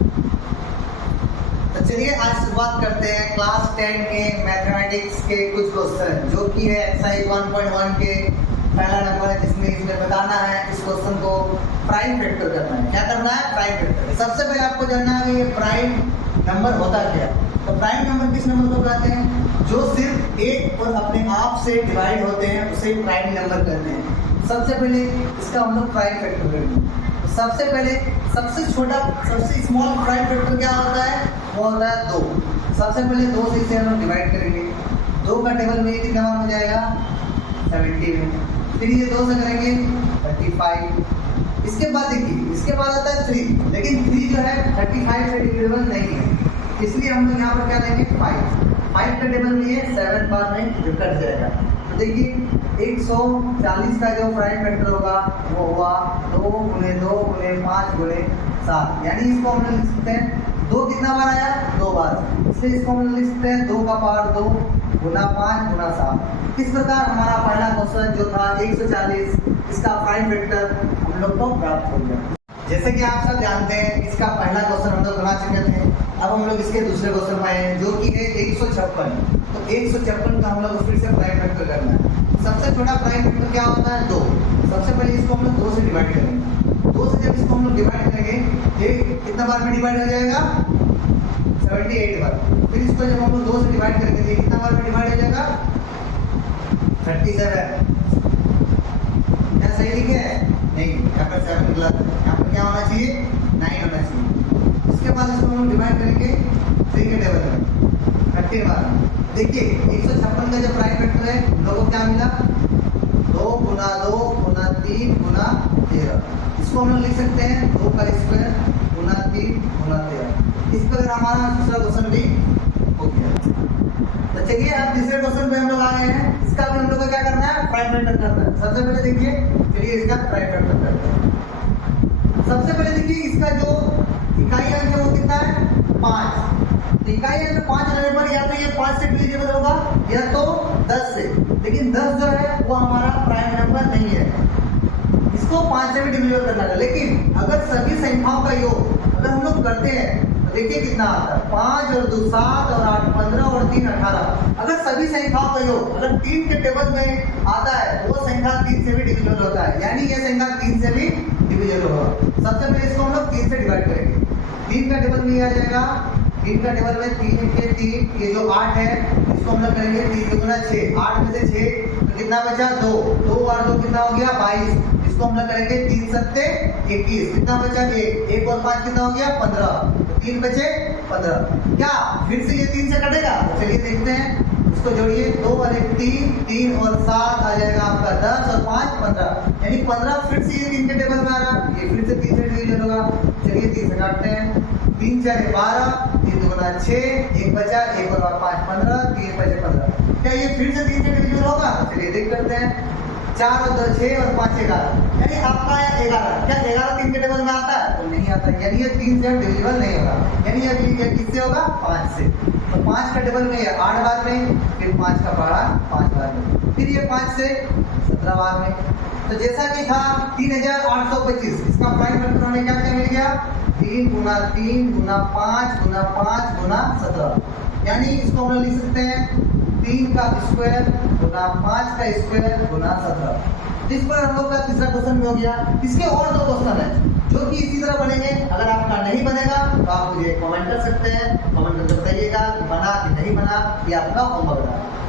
तो चलिए आज शुरुआत करते हैं क्लास 10 के मैथमेटिक्स के कुछ क्वेश्चन, जो कि है एक्सरसाइज 1.1 के पहला नंबर है, जिसमें इसमें बताना है इस क्वेश्चन को प्राइम फैक्टर करना है। क्या करना है? Prime factor. सबसे पहले आपको जानना है ये प्राइम नंबर होता क्या है। तो प्राइम नंबर किस नंबर को कहते हैं? जो सिर्फ एक और अपने आप से डिवाइड होते हैं उसे प्राइम नंबर कहते हैं। सबसे पहले इसका हम लोग प्राइम फैक्टर करेंगे। सबसे पहले सबसे छोटा सबसे स्मॉल प्राइम फैक्टर क्या होता है? वो होता है 2। सबसे पहले 2 से इसे हम लोग डिवाइड करेंगे। 2 का टेबल में कितना हो जाएगा? 70 में। फिर ये 2 से करेंगे 35। इसके बाद देखिए, इसके बाद आता है 3, लेकिन 3 जो है 35 से डिविजिबल नहीं है, इसलिए हम लोग यहाँ पर क्या लेंगे? 5 का टेबल में ये 7 बार में कट जाएगा। तो देखिए 140 का जो प्राइम फैक्टर होगा वो हुआ 2 गुणे 2 गुणे 5 गुणे 7, यानी इसको हम लोग लिख सकते हैं 2 कितना बार आया? 2 बार, इसलिए इसको हम लोग लिख सकते हैं 2 का पावर 2 गुना 5 गुना 7। इस प्रकार हमारा पहला क्वेश्चन जो था 140, इसका प्राइम फैक्टर हम लोग को प्राप्त हो गया। जैसे कि आप सब जानते हैं इसका पहला क्वेश्चन हम लोग बना चुके थे। अब हम लोग इसके दूसरे क्वेश्चन में आए हैं, जो कि है 156। तो 156 का हम लोग फिर से प्राइम फैक्टर करना है। सबसे छोटा प्राइम फैक्टर क्या होता है? 2। सबसे पहले इसको हम लोग 2 से डिवाइड करेंगे। 2 से जब इसको हम लोग डिवाइड करेंगे, ये कितना बार में डिवाइड हो जाएगा? 78 बार। फिर इसको जब हम लोग 2 से डिवाइड करेंगे तो कितना बार में डिवाइड हो जाएगा? 37। क्या सही लिखे है? नहीं, यहाँ पर 7 गलत है। यहाँ पर क्या होना चाहिए? 9 होना चाहिए। इसके बाद इसको हम लोग डिवाइड करेंगे 3 के टेबल में 30 बार। देखिए 156 का जो प्राइम फैक्टर है हम लोगों को क्या मिला? 2 गुना 2 गुना 3 गुना 13। इसको हम लोग लिख सकते हैं 2 का स्क्वायर गुना 3 गुना 13। इस पर हमारा दूसरा क्वेश्चन भी हो गया। तो चलिए अब तीसरे क्वेश्चन पे हम लोग आ गए हैं। इसका भी हम लोग को क्या करना है? प्राइम फैक्टर करना है। सबसे पहले देखिए, चलिए इसका प्राइम फैक्टर करते हैं। सबसे पहले देखिए इसका जो इकाई अंक है वो कितना है? 5। इकाई अंक 5 लेने पर या तो ये 5 से डिविजिबल होगा या तो 10 से, लेकिन 10 जो है वो हमारा प्राइम नंबर नहीं है, इसको 5 से भी डिविजिबल करना है। लेकिन अगर सभी संख्याओं का योग अगर हम लोग करते हैं तो देखिए कितना आता है? 5 और 2 7 और 8 15 और 3 18। अगर सभी संख्याओं का योग अगर 3 के टेबल में आता है तो वो संख्या 3 से भी डिविजिबल होता है, यानी ये संख्या 3 से भी डिविजिबल होगा। सबसे पहले इसको हम लोग 3 से डिवाइड करेंगे। 3 का टेबल में आ जाएगा, 3 का टेबल में 3 के 3, ये जो 8 है इसको हम लोग करेंगे 3 गुना 6। 8 में से 6 तो कितना बचा? 2। 2 और 2 कितना हो गया? 22। इसको हम लोग करेंगे 3 सत्ते 21। कितना बचा? 1। 1 और 5 कितना हो गया? 15। 3 बचे 15। क्या फिर से ये 3 से कटेगा? चलिए देखते हैं, इसको जोड़िए। 2 और 1 3, 3 और 7 आ जाएगा आपका 10 और 5 15, यानी 15 फिर से ये 3 के टेबल में आ रहा, ये फिर से 3 से डिवीजन होगा। चलिए 3 से काटते हैं। 3 4 12, 3 गुना 6, 1 बचा, 1 और 5 15, 3 बचे 15। क्या ये फिर से 3 से डिवीजन होगा? चलिए देख करते हैं। 4 और 2 6 और 5 11, यानी आपका 11। क्या 11 3 के टेबल में आता है? तो नहीं आता, यानी ये 3 से डिविजिबल नहीं होगा, यानी ये किससे होगा? 5 से। तो 5 का टेबल में ये 8 बार में, फिर 5 का पहाड़ा 5 बार में, फिर ये 5 से 17 बार में। तो जैसा कि था 3825, इसका प्राइम फैक्टर हमें क्या क्या मिल गया? 3 गुना 3 गुना 5 गुना 5 गुना 17, यानी इसको हम लोग लिख सकते हैं 3 का स्क्वायर गुना 5 का स्क्वायर गुना 17। इस पर हम लोग का तीसरा क्वेश्चन भी हो गया। इसके और 2 क्वेश्चन है जो कि इसी तरह बनेंगे। अगर आपका नहीं बनेगा तो आप मुझे कमेंट कर सकते हैं, कमेंट करके बताइएगा कि बना कि नहीं बना, ये आपका होमवर्क है।